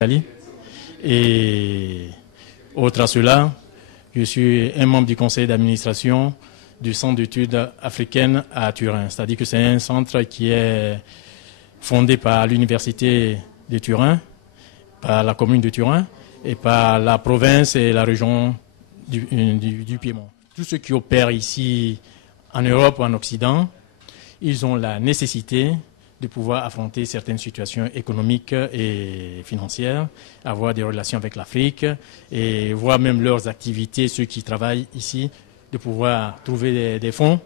Italie. Et autre à cela, je suis un membre du conseil d'administration du Centre d'études africaines à Turin. C'est-à-dire que c'est un centre qui est fondé par l'université de Turin, par la commune de Turin et par la province et la région du Piémont. Tous ceux qui opèrent ici en Europe ou en Occident, ils ont la nécessité de pouvoir affronter certaines situations économiques et financières, avoir des relations avec l'Afrique et voir même leurs activités, ceux qui travaillent ici, de pouvoir trouver des fonds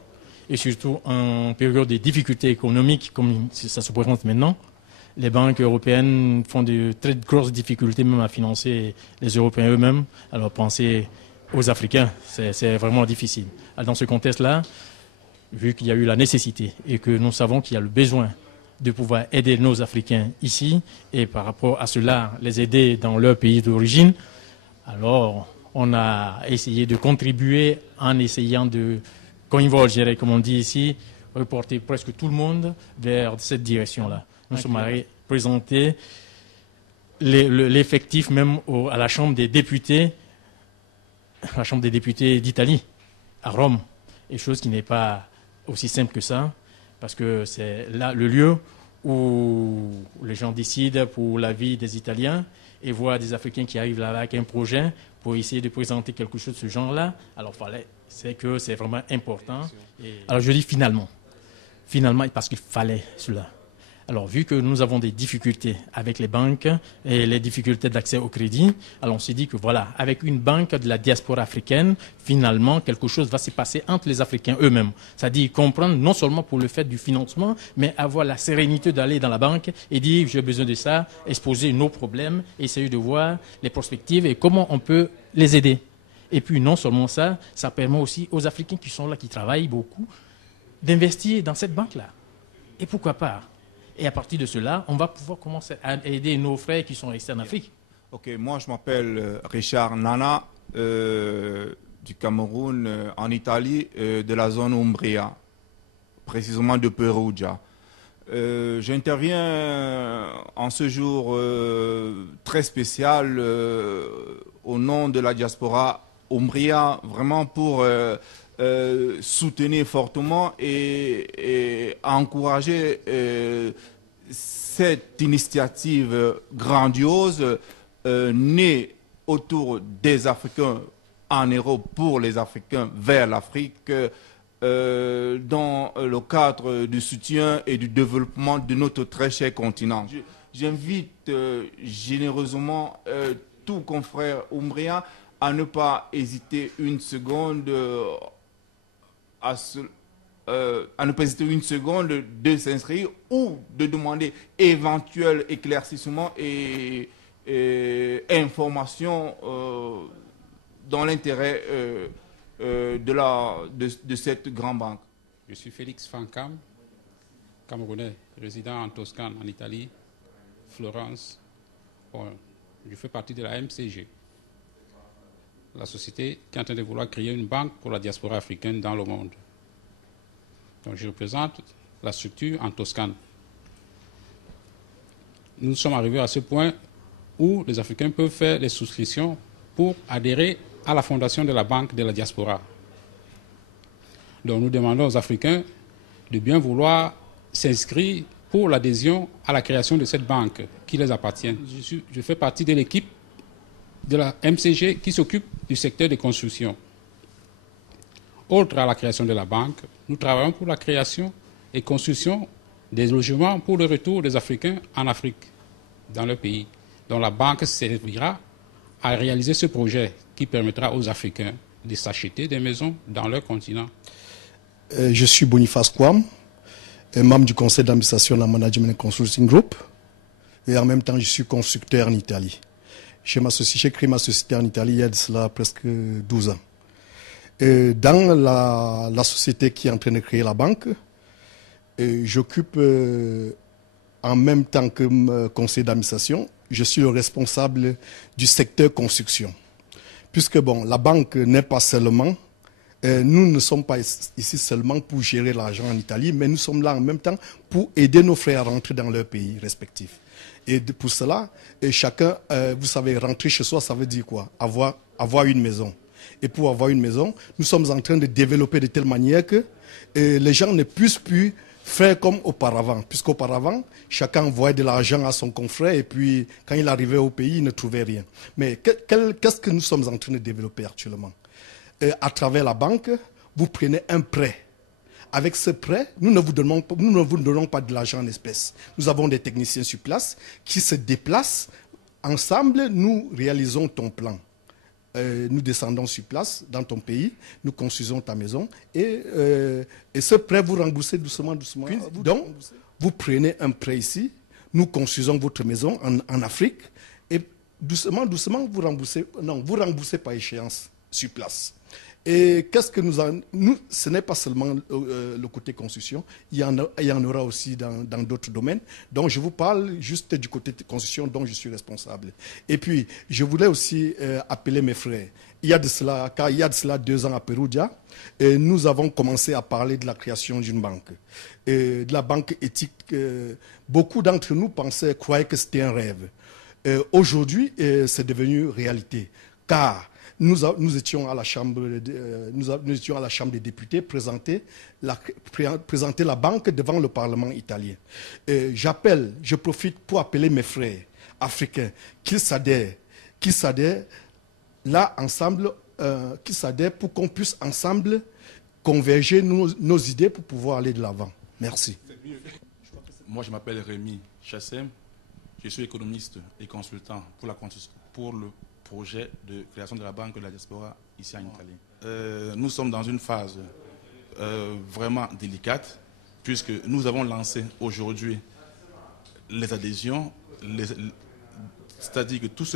et surtout en période de difficultés économiques comme ça se présente maintenant. Les banques européennes font de très grosses difficultés même à financer les Européens eux-mêmes. Alors pensez aux Africains, c'est vraiment difficile. Dans ce contexte-là, vu qu'il y a eu la nécessité et que nous savons qu'il y a le besoin de pouvoir aider nos Africains ici et par rapport à cela, les aider dans leur pays d'origine, alors on a essayé de contribuer en essayant de converger, comme on dit ici, reporter presque tout le monde vers cette direction-là. Nous sommes allés présenter l'effectif même à la Chambre des députés, d'Italie, à Rome, et chose qui n'est pas aussi simple que ça, parce que c'est là le lieu où les gens décident pour la vie des Italiens et voir des Africains qui arrivent là-bas avec un projet pour essayer de présenter quelque chose de ce genre-là. Alors, c'est que c'est vraiment important. Alors, je dis finalement, parce qu'il fallait cela. Alors, vu que nous avons des difficultés avec les banques et les difficultés d'accès au crédit, alors on s'est dit que voilà, avec une banque de la diaspora africaine, finalement, quelque chose va se passer entre les Africains eux-mêmes. C'est-à-dire comprendre non seulement pour le fait du financement, mais avoir la sérénité d'aller dans la banque et dire j'ai besoin de ça, exposer nos problèmes, essayer de voir les perspectives et comment on peut les aider. Et puis non seulement ça, ça permet aussi aux Africains qui sont là, qui travaillent beaucoup, d'investir dans cette banque-là. Et pourquoi pas? Et à partir de cela, on va pouvoir commencer à aider nos frères qui sont restés en Afrique. Ok, moi je m'appelle Richard Nana, du Cameroun, en Italie, de la zone Umbria, précisément de Perugia. J'interviens en ce jour très spécial au nom de la diaspora Umbria, vraiment pour soutenir fortement et encourager cette initiative grandiose née autour des Africains en Europe pour les Africains vers l'Afrique dans le cadre du soutien et du développement de notre très cher continent. J'invite généreusement tout confrère umbrien à ne pas hésiter une seconde de s'inscrire ou de demander éventuel éclaircissement et information dans l'intérêt de cette grande banque. Je suis Félix Fankam, Camerounais, résident en Toscane, en Italie, Florence. Bon, je fais partie de la MCG, la société qui est en train de vouloir créer une banque pour la diaspora africaine dans le monde. Donc je représente la structure en Toscane. Nous sommes arrivés à ce point où les Africains peuvent faire les souscriptions pour adhérer à la fondation de la Banque de la Diaspora. Donc nous demandons aux Africains de bien vouloir s'inscrire pour l'adhésion à la création de cette banque qui les appartient. Je fais partie de l'équipe de la MCG qui s'occupe du secteur des constructions. Autre à la création de la banque, nous travaillons pour la création et construction des logements pour le retour des Africains en Afrique, dans leur pays. Donc la banque servira à réaliser ce projet qui permettra aux Africains de s'acheter des maisons dans leur continent. Je suis Boniface Kwam, membre du conseil d'administration de la Management Consulting Group, et en même temps je suis constructeur en Italie. J'ai créé ma société en Italie il y a de cela presque 12 ans. Et dans la société qui est en train de créer la banque, j'occupe en même temps que conseil d'administration, je suis le responsable du secteur construction. Puisque bon, la banque n'est pas seulement, nous ne sommes pas ici seulement pour gérer l'argent en Italie, mais nous sommes là en même temps pour aider nos frères à rentrer dans leur pays respectif. Et pour cela, chacun, vous savez, rentrer chez soi, ça veut dire quoi? Avoir une maison. Et pour avoir une maison, nous sommes en train de développer de telle manière que les gens ne puissent plus faire comme auparavant. Puisqu'auparavant, chacun envoyait de l'argent à son confrère et puis quand il arrivait au pays, il ne trouvait rien. Mais qu'est-ce que nous sommes en train de développer actuellement? À travers la banque, vous prenez un prêt. Avec ce prêt, nous ne vous donnons pas de l'argent en espèces. Nous avons des techniciens sur place qui se déplacent. Ensemble, nous réalisons ton plan. Nous descendons sur place dans ton pays, nous construisons ta maison et ce prêt vous remboursez doucement. Donc, vous prenez un prêt ici, nous construisons votre maison en Afrique et doucement, vous remboursez par échéance sur place. Et qu'est-ce que nous, ce n'est pas seulement le côté construction, il y en aura aussi dans d'autres domaines. Donc je vous parle juste du côté de construction dont je suis responsable. Et puis, je voulais aussi appeler mes frères. Il y a de cela 2 ans à Perugia, nous avons commencé à parler de la création d'une banque. De la banque éthique, beaucoup d'entre nous croyaient que c'était un rêve. Aujourd'hui, c'est devenu réalité. Car nous étions à la Chambre des députés, présenter la banque devant le Parlement italien. Je profite pour appeler mes frères africains qu'ils s'adhèrent là ensemble, qu'ils s'adhèrent pour qu'on puisse ensemble converger nos idées pour pouvoir aller de l'avant. Merci. Moi, je m'appelle Rémi Chassem. Je suis économiste et consultant pour le projet de création de la Banque de la diaspora ici en Italie. Nous sommes dans une phase vraiment délicate puisque nous avons lancé aujourd'hui les adhésions, c'est-à-dire que tous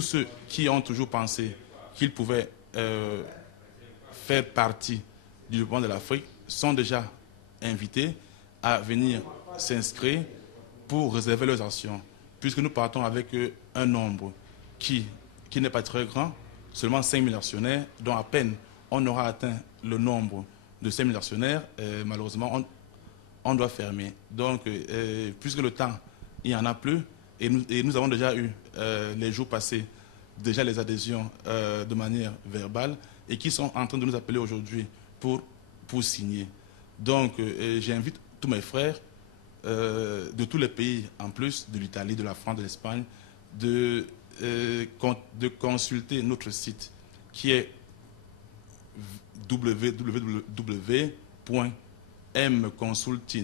ceux qui ont toujours pensé qu'ils pouvaient faire partie du développement de l'Afrique sont déjà invités à venir s'inscrire pour réserver leurs actions, puisque nous partons avec un nombre qui n'est pas très grand, seulement 5 000 actionnaires, dont à peine on aura atteint le nombre de 5 000 actionnaires, malheureusement on doit fermer. Donc, puisque le temps, il n'y en a plus, et nous avons déjà eu les jours passés, déjà les adhésions de manière verbale, et qui sont en train de nous appeler aujourd'hui pour signer. Donc, j'invite tous mes frères de tous les pays, en plus de l'Italie, de la France, de l'Espagne, de consulter notre site qui est www.mconsulting.